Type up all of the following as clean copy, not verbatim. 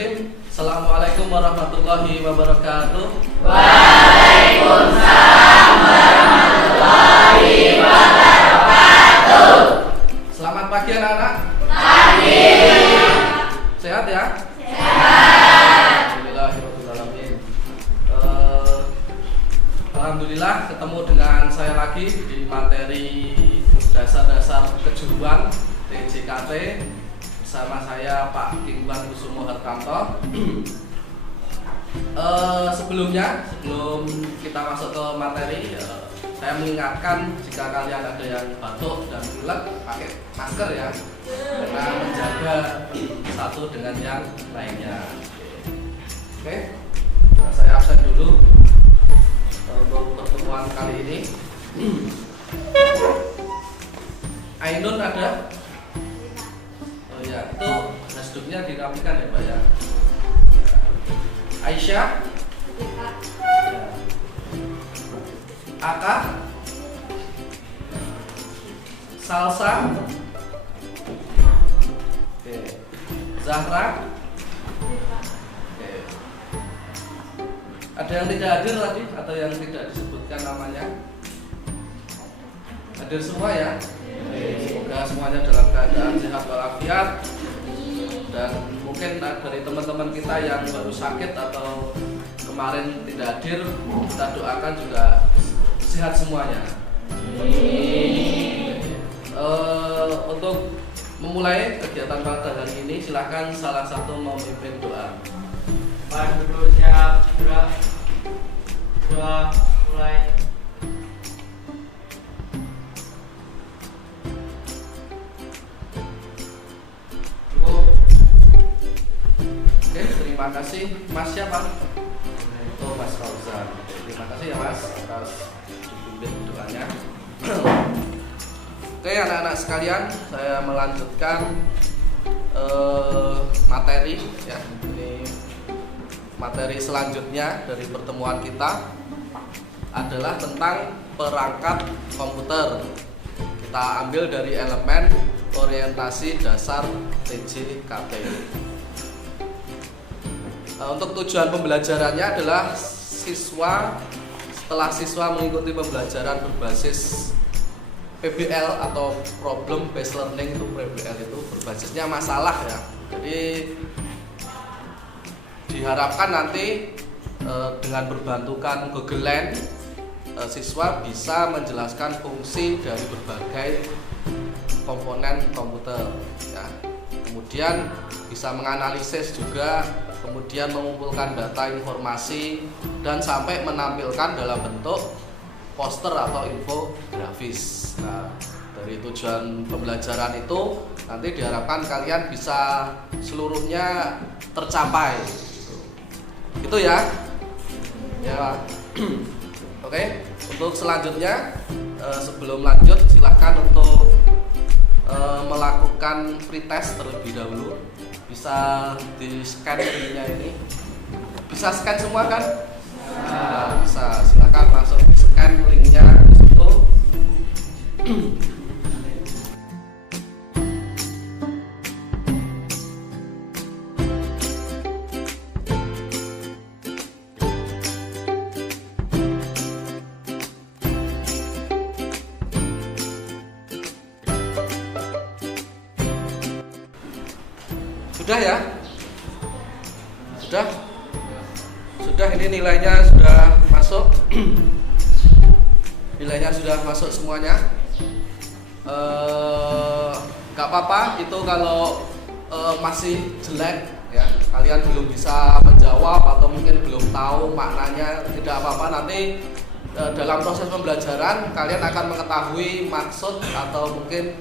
Bismillahirrahmanirrahim. Assalamualaikum warahmatullahi wabarakatuh. Waalaikumsalam warahmatullahi wabarakatuh. Selamat pagi anak-anak. Pagi. Sehat ya? Sehat. Alhamdulillahirrahmanirrahim. Alhamdulillah ketemu dengan saya lagi di materi dasar-dasar kejuruan TJKT bersama saya Pak Kingwan Kusumo Hartanto. Sebelum kita masuk ke materi, saya mengingatkan jika kalian ada yang batuk dan pilek, pakai masker ya, karena menjaga satu dengan yang lainnya. Oke, saya absen dulu untuk pertemuan kali ini. Ainun ada? Oh ya, itu hasduknya dirapikan ya Pak ya. Aisyah? Ya. Aka? Salsa? Oke. Zahra? Oke. Ada yang tidak hadir tadi atau yang tidak disebutkan namanya? Hadir semua ya? Semoga semuanya dalam keadaan sehat walafiat. Dan mungkin dari teman-teman kita yang baru sakit atau kemarin tidak hadir, kita doakan juga sehat semuanya. Untuk memulai kegiatan pada hari ini, silahkan salah satu memimpin doa. Pak dulu siap, gerak, doa mulai. Oke, terima kasih. Mas siapa? Oh, Mas Fauzan. Terima kasih ya Mas atas dipimpin doanya. Oke, anak-anak sekalian, saya melanjutkan materi ya. Ini materi selanjutnya dari pertemuan kita adalah tentang perangkat komputer. Kita ambil dari elemen orientasi dasar TJKT. Untuk tujuan pembelajarannya adalah setelah siswa mengikuti pembelajaran berbasis PBL atau Problem Based Learning itu PBL itu berbasisnya masalah ya. Jadi diharapkan nanti dengan berbantukan Google Lens siswa bisa menjelaskan fungsi dari berbagai komponen komputer ya. Kemudian bisa menganalisis juga, kemudian mengumpulkan data informasi dan sampai menampilkan dalam bentuk poster atau infografis. Nah, dari tujuan pembelajaran itu nanti diharapkan kalian bisa seluruhnya tercapai. Itu ya. Ya. Oke, untuk selanjutnya sebelum lanjut silahkan untuk melakukan pretest terlebih dahulu. Bisa di scan linknya ini. Bisa scan semua kan? Nah, bisa, silahkan langsung di scan linknya di situ. Sudah ya? Sudah, ini nilainya sudah masuk. Nilainya sudah masuk semuanya. Gak apa-apa itu kalau masih jelek ya, kalian belum bisa menjawab atau mungkin belum tahu maknanya, tidak apa-apa. Nanti dalam proses pembelajaran kalian akan mengetahui maksud atau mungkin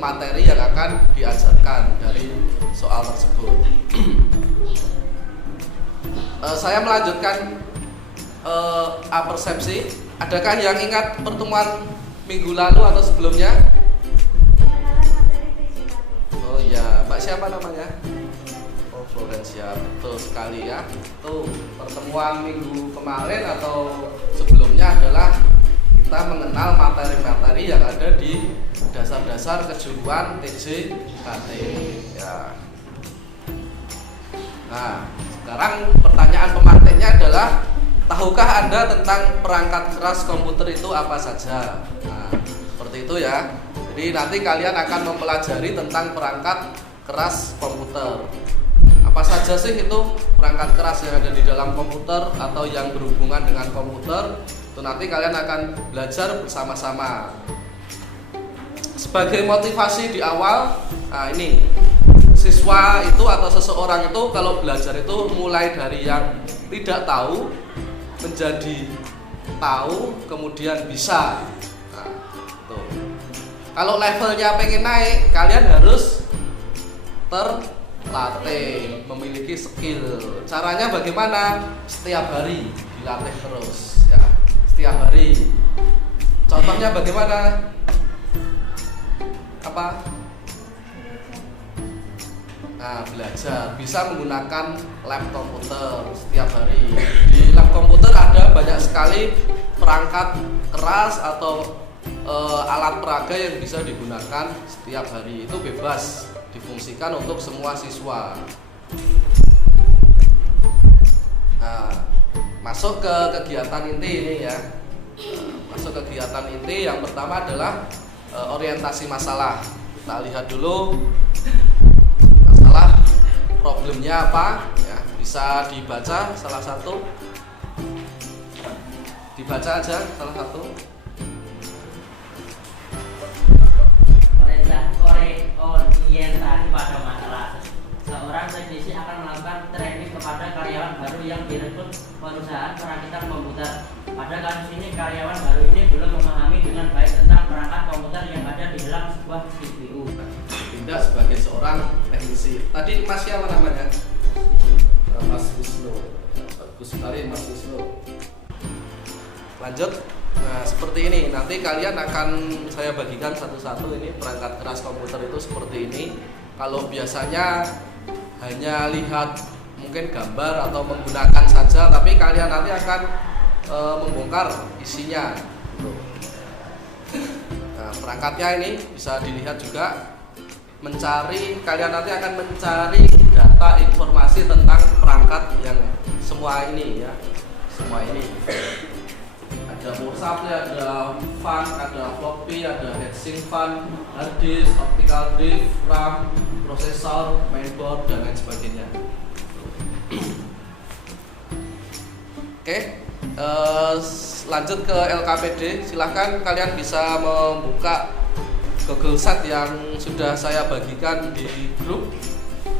materi yang akan diajarkan dari soal tersebut. Saya melanjutkan apersepsi. Adakah yang ingat pertemuan minggu lalu atau sebelumnya? Oh iya, Mbak siapa namanya? Oh, Florencia, betul sekali ya. Itu pertemuan minggu kemarin atau sebelumnya adalah kita mengenal materi-materi yang ada di dasar-dasar kejuruan TJKT ya. Nah, sekarang pertanyaan pemantiknya adalah, tahukah Anda tentang perangkat keras komputer itu apa saja? Nah, seperti itu ya. Jadi nanti kalian akan mempelajari tentang perangkat keras komputer. Apa saja sih itu perangkat keras yang ada di dalam komputer atau yang berhubungan dengan komputer? Itu nanti kalian akan belajar bersama-sama. Sebagai motivasi di awal, nah ini siswa itu atau seseorang itu kalau belajar itu mulai dari yang tidak tahu menjadi tahu, kemudian bisa. Nah, tuh. Kalau levelnya pengen naik, kalian harus terlatih, memiliki skill. Caranya bagaimana? Setiap hari dilatih terus, ya. Setiap hari. Contohnya bagaimana? Apa? Nah, belajar bisa menggunakan lab komputer setiap hari. Di lab komputer ada banyak sekali perangkat keras atau alat peraga yang bisa digunakan setiap hari. Itu bebas difungsikan untuk semua siswa. Nah, masuk ke kegiatan inti ini ya. Masuk kegiatan inti yang pertama adalah orientasi masalah. Kita lihat dulu problemnya apa ya, bisa dibaca salah satu, dibaca aja salah satu. Orientasi pada masalah. Seorang teknisi akan melakukan training kepada karyawan baru yang direkrut perusahaan perakitan komputer. Pada kasus ini karyawan baru ini belum memahami dengan baik tentang perangkat komputer yang ada di dalam sebuah CPU. Tidak sebagai seorang teknisi. Tadi Mas siapa namanya? Mas Wisnu. Bagus sekali Mas Wisnu. Lanjut. Nah, seperti ini. Nanti kalian akan saya bagikan satu-satu ini perangkat keras komputer itu seperti ini. Kalau biasanya hanya lihat mungkin gambar atau menggunakan saja, tapi kalian nanti akan membongkar isinya. Nah, perangkatnya ini bisa dilihat juga. Kalian nanti akan mencari data informasi tentang perangkat yang semua ini ya, semua ini. Ada board supply, ada fan, ada floppy, ada heatsink fan, hard disk, optical drive, RAM, prosesor, mainboard dan lain sebagainya. Oke, lanjut ke LKPD. Silahkan kalian bisa membuka Google Sheet yang sudah saya bagikan di grup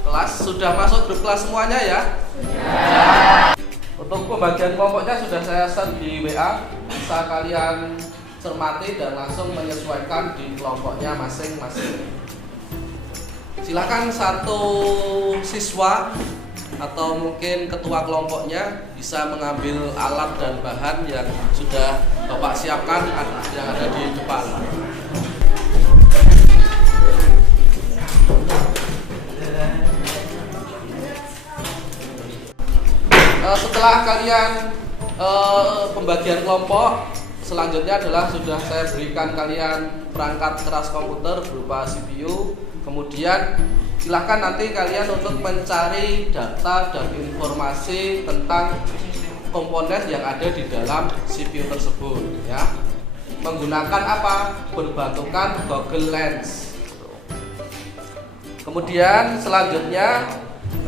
kelas. Sudah masuk grup kelas semuanya ya? Ya. Untuk pembagian kelompoknya sudah saya share di WA. Bisa kalian cermati dan langsung menyesuaikan di kelompoknya masing-masing. Silakan satu siswa atau mungkin ketua kelompoknya bisa mengambil alat dan bahan yang sudah Bapak siapkan yang ada di depan. Setelah kalian pembagian kelompok, selanjutnya adalah sudah saya berikan kalian perangkat keras komputer berupa CPU. Kemudian silahkan nanti kalian untuk mencari data dan informasi tentang komponen yang ada di dalam CPU tersebut ya. Menggunakan apa? Berbantukan Google Lens. Kemudian selanjutnya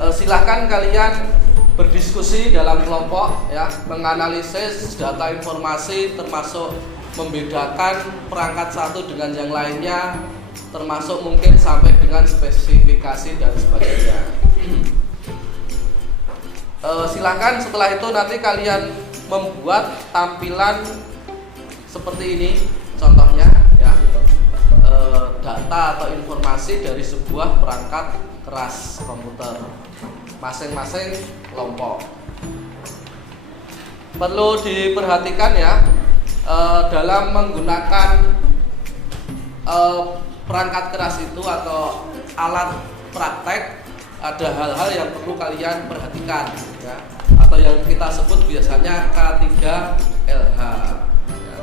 silahkan kalian berdiskusi dalam kelompok ya, menganalisis data informasi termasuk membedakan perangkat satu dengan yang lainnya, termasuk mungkin sampai dengan spesifikasi dan sebagainya. Silakan setelah itu nanti kalian membuat tampilan seperti ini contohnya ya, data atau informasi dari sebuah perangkat keras komputer masing-masing kelompok. Perlu diperhatikan ya, dalam menggunakan perangkat keras itu atau alat praktek, ada hal-hal yang perlu kalian perhatikan ya, atau yang kita sebut biasanya K3LH ya.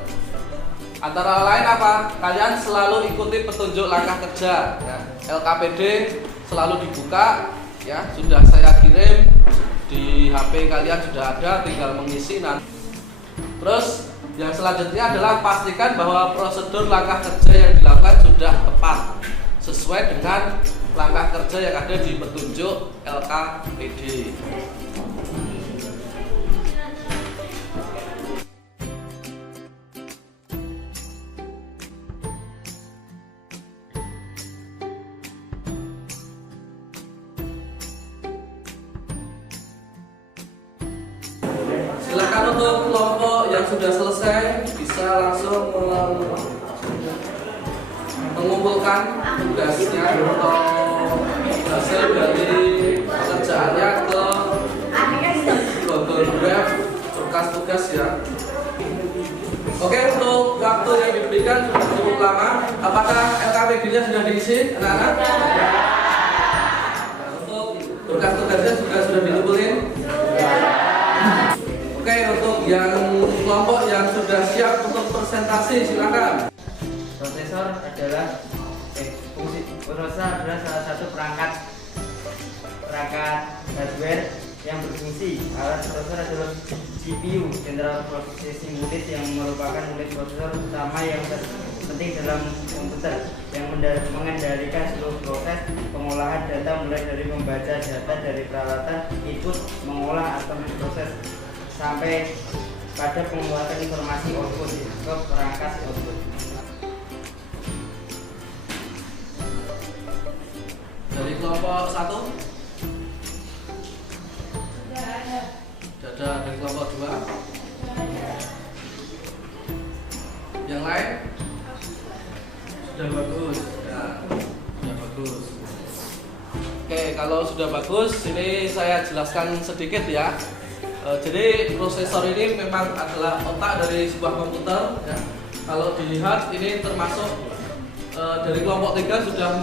Antara lain apa? Kalian selalu ikuti petunjuk langkah kerja ya. LKPD selalu dibuka, ya, sudah saya kirim di HP kalian, sudah ada, tinggal mengisi nanti. Terus yang selanjutnya adalah pastikan bahwa prosedur langkah kerja yang dilakukan sudah tepat sesuai dengan langkah kerja yang ada di petunjuk LKPD. Silakan untuk kelompok yang sudah selesai bisa langsung mengumpulkan tugasnya atau hasil dari pekerjaannya ke Google Drive berkas tugas ya. Oke, untuk waktu yang diberikan sudah cukup lama. Apakah LKPD-nya sudah diisi, anak-anak? Nah, untuk berkas tugasnya juga sudah dikumpulin. Oke, untuk yang kelompok yang sudah siap untuk presentasi, silakan. Prosesor adalah salah satu perangkat hardware yang berfungsi. Alat prosesor adalah CPU (Central Processing Unit) yang merupakan unit prosesor utama yang penting dalam komputer yang mengendalikan seluruh proses pengolahan data, mulai dari membaca data dari peralatan input, mengolah atau memproses sampai pada penguatan informasi output ke perangkat output. Dari kelompok 1 sudah ada, dari kelompok 2 yang lain sudah bagus ya, sudah bagus. Oke, kalau sudah bagus ini saya jelaskan sedikit ya. Jadi prosesor ini memang adalah otak dari sebuah komputer ya. Kalau dilihat ini termasuk dari kelompok 3 sudah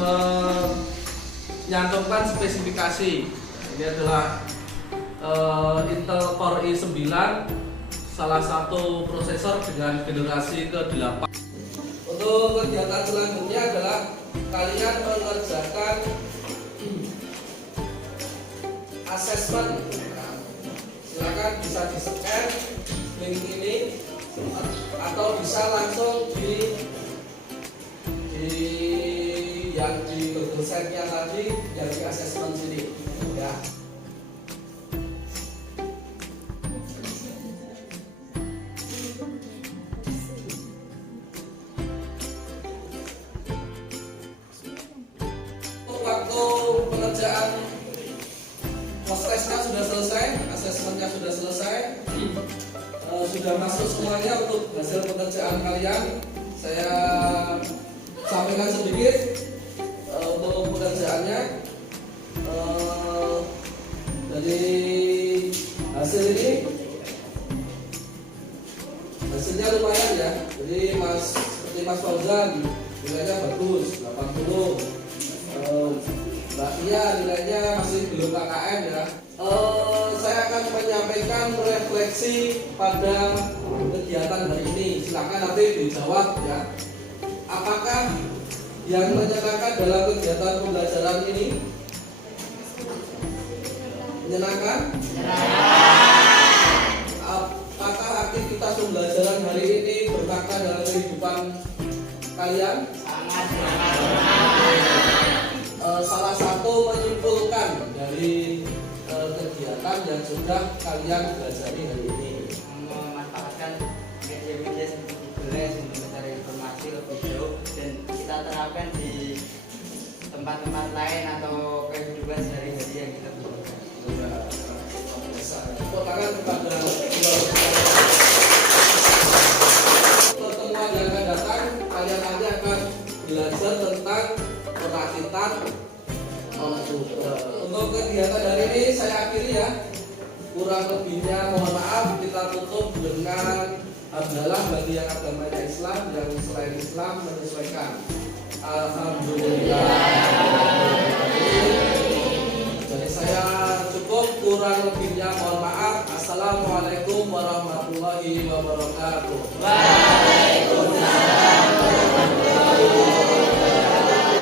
menyantumkan spesifikasi. Ini adalah Intel Core i9, salah satu prosesor dengan generasi ke-8. Untuk kegiatan selanjutnya adalah kalian mengerjakan asesmen. Silakan bisa di-scan link ini atau bisa langsung di yang di Google Sheet-nya tadi yang di asesmen sini ya. Waktu pengerjaan prosesnya sudah selesai, asesmennya sudah selesai, sudah masuk semuanya untuk hasil pekerjaan kalian. Saya sampaikan sedikit untuk pekerjaannya. Dari hasil ini, hasilnya lumayan ya. Jadi seperti Mas Fauzan nilainya bagus, 80. Mbak Tia nilainya masih belum KKM ya. Saya akan menyampaikan refleksi pada kegiatan hari ini. Silakan nanti dijawab ya. Apakah yang menyenangkan dalam kegiatan pembelajaran ini? Menyenangkan? Apakah aktivitas pembelajaran hari ini bermakna dalam kehidupan kalian? Salah satu menyimpulkan dari kegiatan yang sudah kalian pelajari hari ini, memanfaatkan media-media seperti Google untuk mencari informasi lebih jauh dan kita terapkan di tempat-tempat lain atau kehidupan sehari-hari yang kita butuhkan. Tepuk tangan kepada pertemuan yang akan datang. Kalian nanti akan belajar tentang perakitan. Untuk kegiatan hari ini saya akhiri ya. Kurang lebihnya mohon maaf. Kita tutup dengan hamdalah bagi yang agamanya Islam, yang selain Islam menyesuaikan. Alhamdulillah. Jadi saya cukup, kurang lebihnya mohon maaf. Assalamualaikum warahmatullahi wabarakatuh. Waalaikumsalam warahmatullahi wabarakatuh.